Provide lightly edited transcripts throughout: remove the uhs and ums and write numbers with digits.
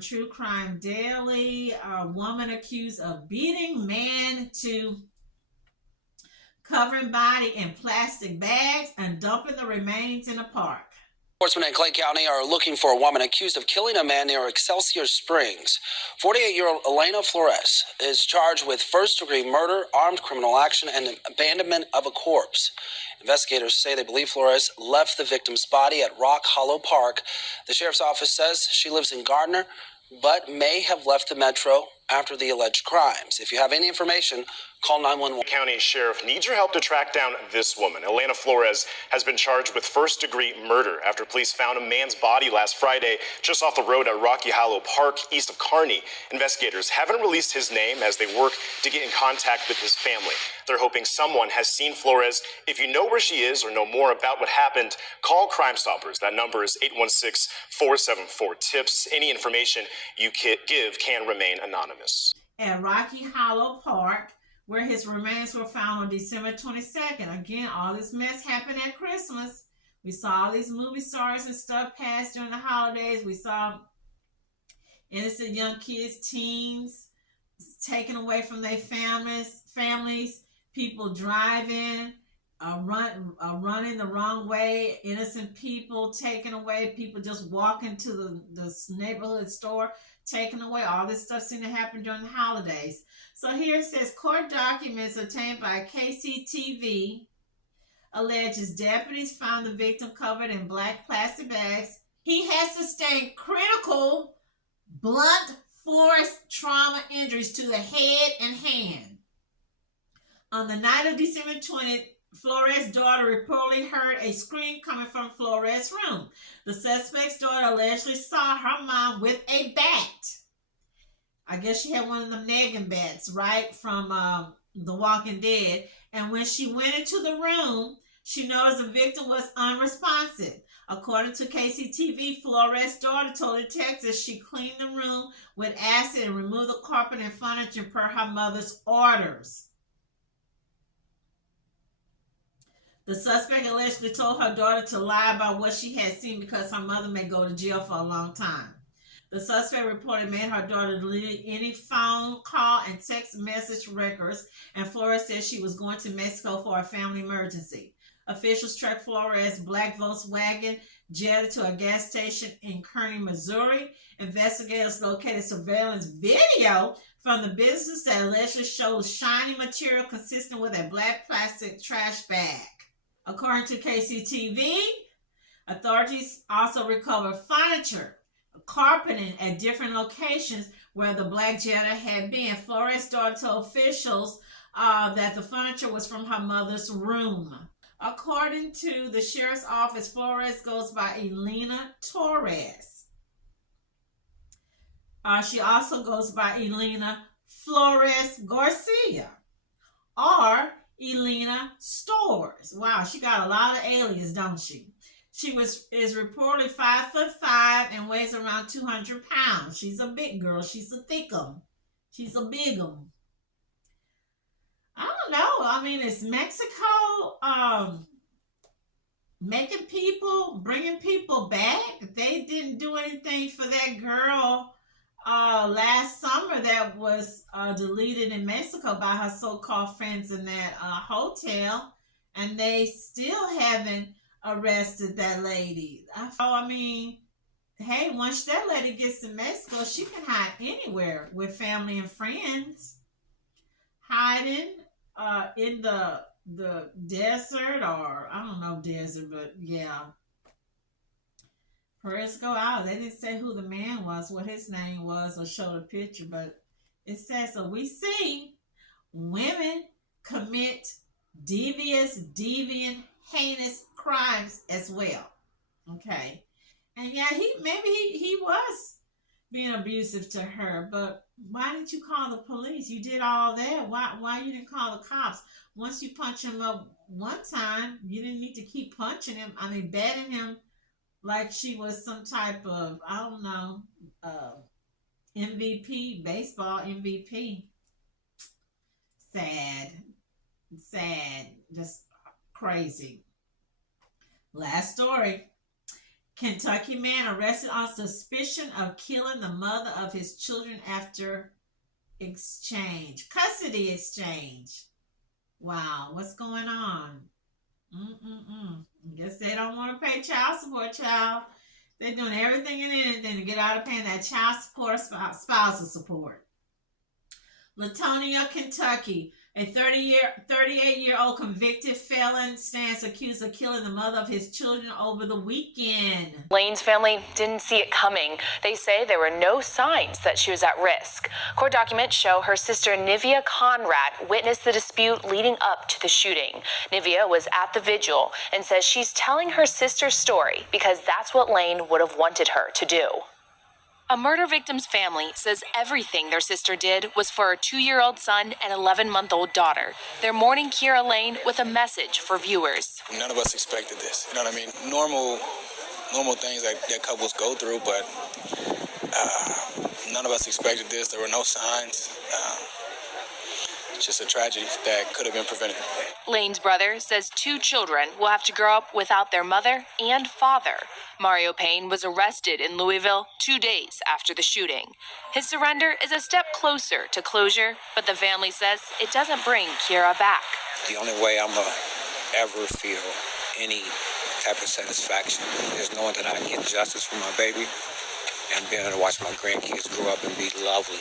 True Crime Daily. A woman accused of beating man to covering body in plastic bags and dumping the remains in a park. Enforcement in Clay County are looking for a woman accused of killing a man near Excelsior Springs. 48-year-old Elena Flores is charged with first-degree murder, armed criminal action, and abandonment of a corpse. Investigators say they believe Flores left the victim's body at Rock Hollow Park. The sheriff's office says she lives in Gardner, but may have left the metro after the alleged crimes. If you have any information, call 911. County Sheriff needs your help to track down this woman. Elena Flores has been charged with first-degree murder after police found a man's body last Friday just off the road at Rocky Hollow Park, east of Kearney. Investigators haven't released his name as they work to get in contact with his family. They're hoping someone has seen Flores. If you know where she is or know more about what happened, call Crime Stoppers. That number is 816-474-TIPS. Any information you give can remain anonymous. At Rocky Hollow Park, where his remains were found on December 22nd. Again, all this mess happened at Christmas. We saw all these movie stars and stuff pass during the holidays. We saw innocent young kids, teens, taken away from their families, people driving, running the wrong way, innocent people taken away, people just walking to the neighborhood store, taken away. All this stuff seemed to happen during the holidays. So here it says, court documents obtained by KCTV alleges deputies found the victim covered in black plastic bags. He has sustained critical blunt force trauma injuries to the head and hand. On the night of December 20th, Flores' daughter reportedly heard a scream coming from Flores' room. The suspect's daughter allegedly saw her mom with a bat. I guess she had one of them nagging bats, right, from The Walking Dead. And when she went into the room, she noticed the victim was unresponsive. According to KCTV, Flores' daughter told detectives she cleaned the room with acid and removed the carpet and furniture per her mother's orders. The suspect allegedly told her daughter to lie about what she had seen because her mother may go to jail for a long time. The suspect reported made her daughter delete any phone call and text message records, and Flores said she was going to Mexico for a family emergency. Officials tracked Flores' black Volkswagen Jetta to a gas station in Kearney, Missouri. Investigators located surveillance video from the business that allegedly shows shiny material consistent with a black plastic trash bag. According to KCTV, authorities also recovered furniture, carpeting at different locations where the black Jetta had been. Flores' daughter told officials that the furniture was from her mother's room. According to the sheriff's office, Flores goes by Elena Torres. She also goes by Elena Flores Garcia or Elena Stores. Wow, she got a lot of aliases, don't she? She is reportedly 5'5" and weighs around 200 pounds. She's a big girl. She's a thickum. She's a bigum. I don't know. I mean, is Mexico bringing people back? They didn't do anything for that girl last summer that was deleted in Mexico by her so-called friends in that hotel, and they still haven't arrested that lady. I mean, hey, once that lady gets to Mexico, she can hide anywhere with family and friends. Hiding in the desert, or I don't know desert, but yeah. Prayers go out. They didn't say who the man was, what his name was, or show the picture, but it says, so we see women commit deviant, heinous crimes as well. Okay. And yeah, he was being abusive to her, but why didn't you call the police? You did all that. Why you didn't call the cops? Once you punch him up one time, you didn't need to keep punching him. I mean, batting him like she was some type of, I don't know, MVP, baseball MVP. Sad, just crazy. Last story. Kentucky man arrested on suspicion of killing the mother of his children after custody exchange. Wow, what's going on? Guess they don't want to pay child support, child. They're doing everything and anything to get out of paying that child support, spousal support. Latonia, Kentucky. A 38-year-old convicted felon stands accused of killing the mother of his children over the weekend. Lane's family didn't see it coming. They say there were no signs that she was at risk. Court documents show her sister Nivea Conrad witnessed the dispute leading up to the shooting. Nivea was at the vigil and says she's telling her sister's story because that's what Lane would have wanted her to do. A murder victim's family says everything their sister did was for her 2-year-old son and 11-month-old daughter. They're mourning Kierra Lane with a message for viewers. None of us expected this. You know what I mean? Normal things that couples go through, but none of us expected this. There were no signs. Just a tragedy that could have been prevented. Lane's brother says 2 children will have to grow up without their mother and father. Mario Payne was arrested in Louisville 2 days after the shooting. His surrender is a step closer to closure, but the family says it doesn't bring Kierra back. The only way I'm going to ever feel any type of satisfaction is knowing that I get justice for my baby and being able to watch my grandkids grow up and be lovely,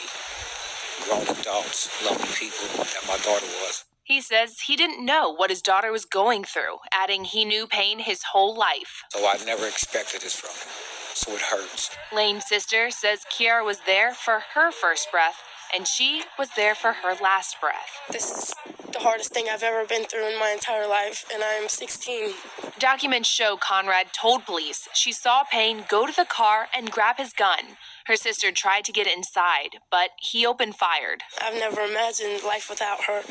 grown adults, lovely people that my daughter was. He says he didn't know what his daughter was going through, adding he knew Payne his whole life. So I never expected this from him, so it hurts. Lane's sister says Kierra was there for her first breath, and she was there for her last breath. This is the hardest thing I've ever been through in my entire life, and I'm 16. Documents show Conrad told police she saw Payne go to the car and grab his gun. Her sister tried to get inside, but he opened fire. I've never imagined life without her,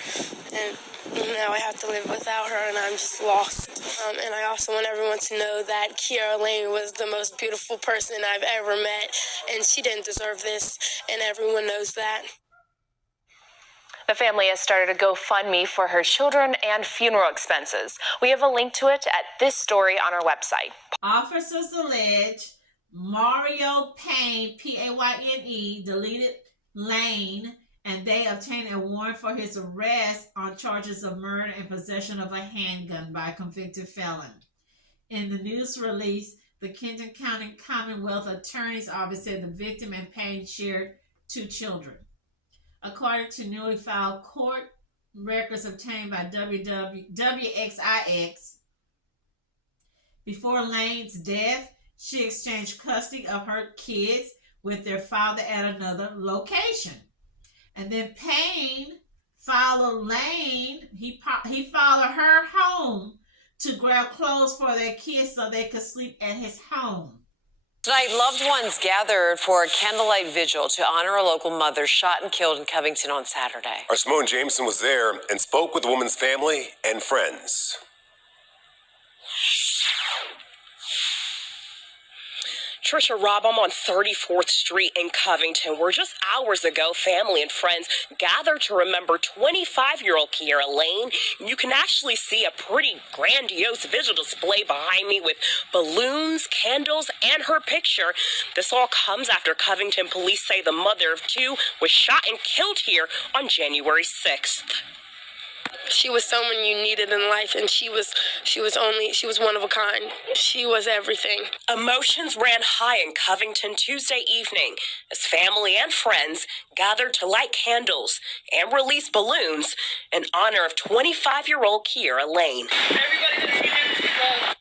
and now I have to live without her, and I'm just lost. And I also want everyone to know that Kierra Lane was the most beautiful person I've ever met, and she didn't deserve this, and everyone knows that. The family has started a GoFundMe for her children and funeral expenses. We have a link to it at this story on our website. Officers allege Mario Payne, Payne, deleted Lane, and they obtained a warrant for his arrest on charges of murder and possession of a handgun by a convicted felon. In the news release, the Kenton County Commonwealth Attorney's Office said the victim and Payne shared 2 children. According to newly filed court records obtained by WXIX, before Lane's death, she exchanged custody of her kids with their father at another location. And then Payne followed Lane. He followed her home to grab clothes for their kids so they could sleep at his home. Tonight, loved ones gathered for a candlelight vigil to honor a local mother shot and killed in Covington on Saturday. Our Simone Jameson was there and spoke with the woman's family and friends. Trisha, Rob, I'm on 34th Street in Covington, where just hours ago, family and friends gathered to remember 25-year-old Kierra Lane. You can actually see a pretty grandiose visual display behind me with balloons, candles, and her picture. This all comes after Covington police say the mother of 2 was shot and killed here on January 6th. She was someone you needed in life, and she was one of a kind. She was everything. Emotions ran high in Covington Tuesday evening as family and friends gathered to light candles and release balloons in honor of 25-year-old Kierra Lane.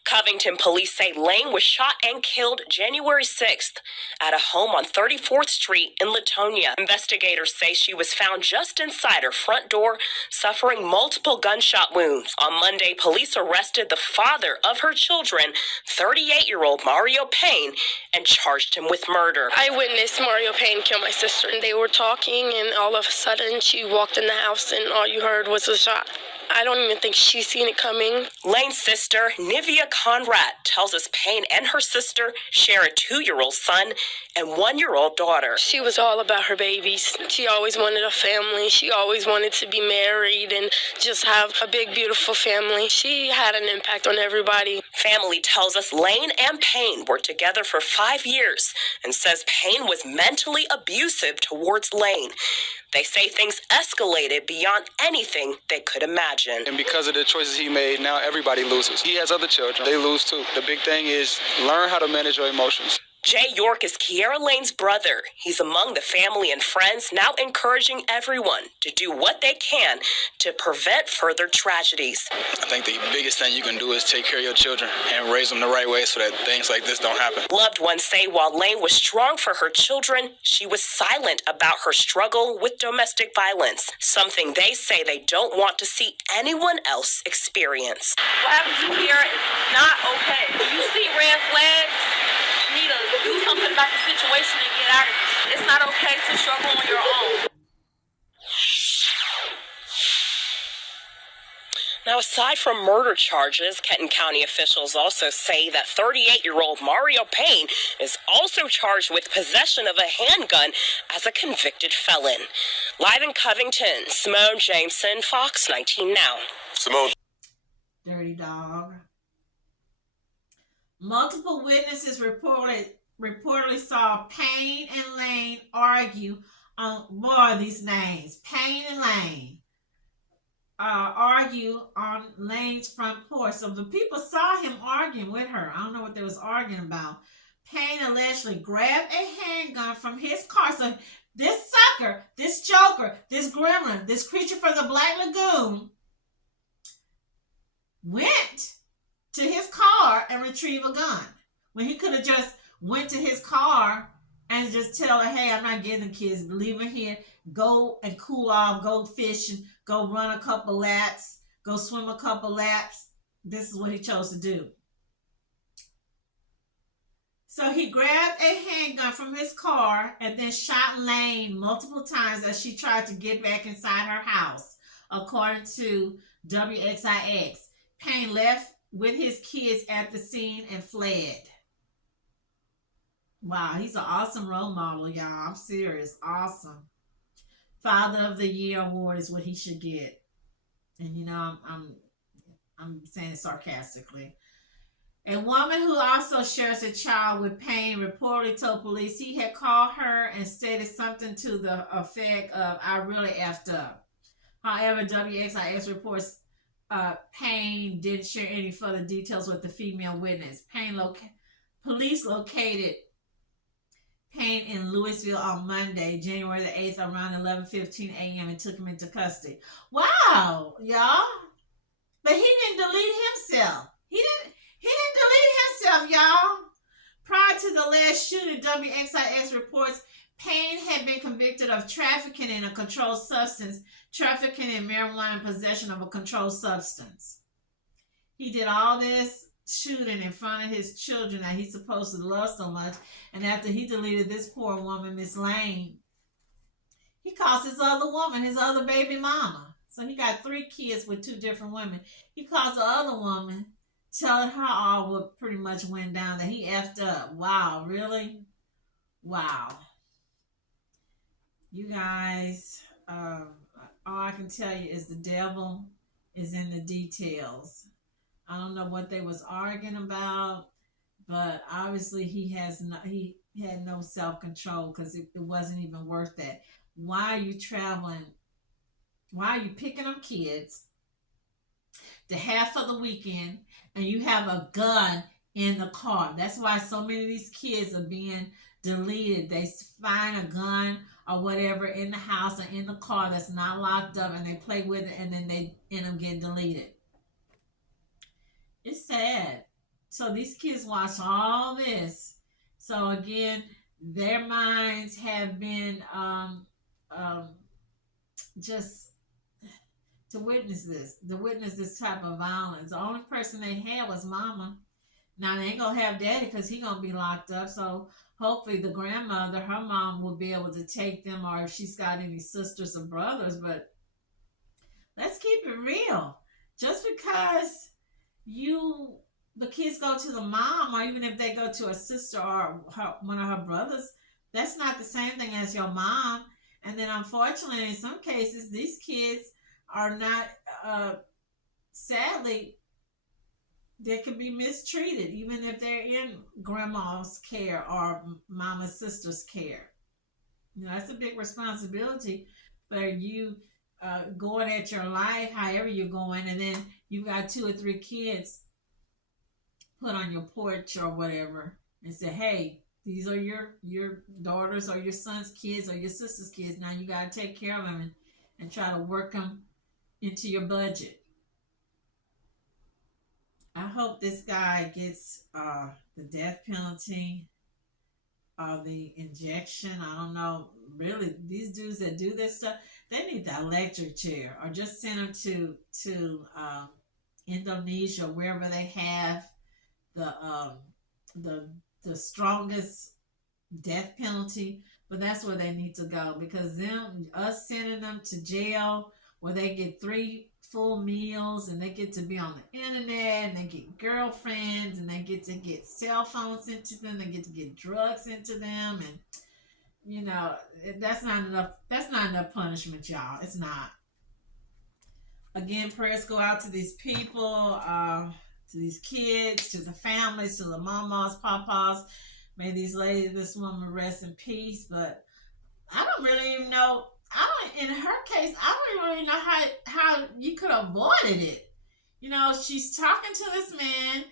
Covington police say Lane was shot and killed January 6th at a home on 34th Street in Latonia. Investigators say she was found just inside her front door, suffering multiple gunshot wounds. On Monday, police arrested the father of her children, 38-year-old Mario Payne, and charged him with murder. I witnessed Mario Payne kill my sister, and they were talking, and all of a sudden she walked in the house, and all you heard was a shot. I don't even think she's seen it coming. Lane's sister, Nivea Conrad, tells us Payne and her sister share a 2-year-old son and 1-year-old daughter. She was all about her babies. She always wanted a family. She always wanted to be married and just have a big, beautiful family. She had an impact on everybody. Family tells us Lane and Payne were together for 5 years and says Payne was mentally abusive towards Lane. They say things escalated beyond anything they could imagine. And because of the choices he made, now everybody loses. He has other children. They lose too. The big thing is learn how to manage your emotions. Jay York is Kierra Lane's brother. He's among the family and friends, now encouraging everyone to do what they can to prevent further tragedies. I think the biggest thing you can do is take care of your children and raise them the right way so that things like this don't happen. Loved ones say while Lane was strong for her children, she was silent about her struggle with domestic violence, something they say they don't want to see anyone else experience. What happened to Kierra is not okay. When you see red flags, you need to do something about the situation and get out of it. It's not okay to struggle on your own. Now, aside from murder charges, Kenton County officials also say that 38-year-old Mario Payne is also charged with possession of a handgun as a convicted felon. Live in Covington, Simone Jameson, Fox 19 Now. Simone. Dirty dog. Multiple witnesses reportedly saw Payne and Lane argue on more of these names. Payne and Lane argue on Lane's front porch. So the people saw him arguing with her. I don't know what they was arguing about. Payne allegedly grabbed a handgun from his car. So this sucker, this joker, this gremlin, this creature from the Black Lagoon went to his car and retrieve a gun when he could have just went to his car and just tell her, hey, I'm not getting the kids, leave her here, go and cool off, go fishing, go run a couple laps, go swim a couple laps. This is what he chose to do. So he grabbed a handgun from his car and then shot Lane multiple times as she tried to get back inside her house, according to WXIX. Payne left with his kids at the scene and fled. Wow, he's an awesome role model, y'all. I'm serious. Awesome. Father of the Year award is what he should get. And you know, I'm saying it sarcastically. A woman who also shares a child with Payne reportedly told police he had called her and stated something to the effect of, I really effed up. However, WXIX reports Payne didn't share any further details with the female witness. Police located Payne in Louisville on Monday, January the 8th, around 11:15 a.m. and took him into custody. Wow, y'all. But he didn't delete himself. He didn't delete himself, y'all. Prior to the last shooting, WXIX reports Payne had been convicted of trafficking in a controlled substance, trafficking in marijuana, and possession of a controlled substance. He did all this shooting in front of his children that he's supposed to love so much. And after he deleted this poor woman, Miss Lane, he calls his other woman, his other baby mama. So he got 3 kids with 2 different women. He calls the other woman, telling her all what pretty much went down, that he effed up. Wow, really? Wow. You guys, all I can tell you is the devil is in the details. I don't know what they was arguing about, but obviously he had no self-control because it wasn't even worth that. Why are you traveling? Why are you picking up kids the half of the weekend and you have a gun in the car? That's why so many of these kids are being deleted. They find a gun or whatever in the house or in the car that's not locked up and they play with it and then they end up getting deleted. It's sad. So these kids watch all this. So again, their minds have been just to witness this type of violence. The only person they had was mama. Now they ain't gonna have daddy because he gonna be locked up. So hopefully the grandmother, her mom, will be able to take them, or if she's got any sisters or brothers. But let's keep it real. just because the kids go to the mom, or even if they go to a sister or one of her brothers, that's not the same thing as your mom. And then unfortunately, in some cases, these kids are not, sadly, they can be mistreated, even if they're in grandma's care or mama's sister's care. That's a big responsibility for you going at your life, however you're going, and then you got 2 or 3 kids put on your porch or whatever, and say, "Hey, these are your daughters or your son's kids or your sister's kids. Now you got to take care of them and try to work them into your budget." I hope this guy gets the death penalty or the injection. I don't know. Really, these dudes that do this stuff, they need the electric chair, or just send them to Indonesia, wherever they have the strongest death penalty. But that's where they need to go, because us sending them to jail where they get 3 full meals and they get to be on the internet and they get girlfriends and they get to get cell phones into them, they get to get drugs into them, and that's not enough punishment, y'all. It's not. Again, prayers go out to these people, to these kids, to the families, to the mamas, papas. May this woman rest in peace. But I don't really even know. In her case, I don't really know how you could have avoided it. She's talking to this man.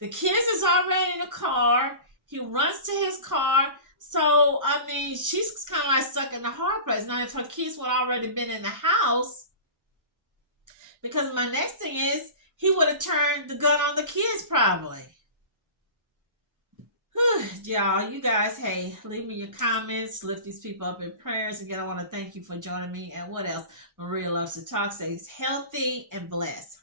The kids is already in the car. He runs to his car. So, I mean, she's kind of like stuck in the hard place. Now, if her kids would already been in the house, because my next thing is, he would have turned the gun on the kids probably. Y'all, you guys, hey, leave me your comments, lift these people up in prayers. Again, I want to thank you for joining me. And what else? Maria loves to talk. Stays healthy and blessed.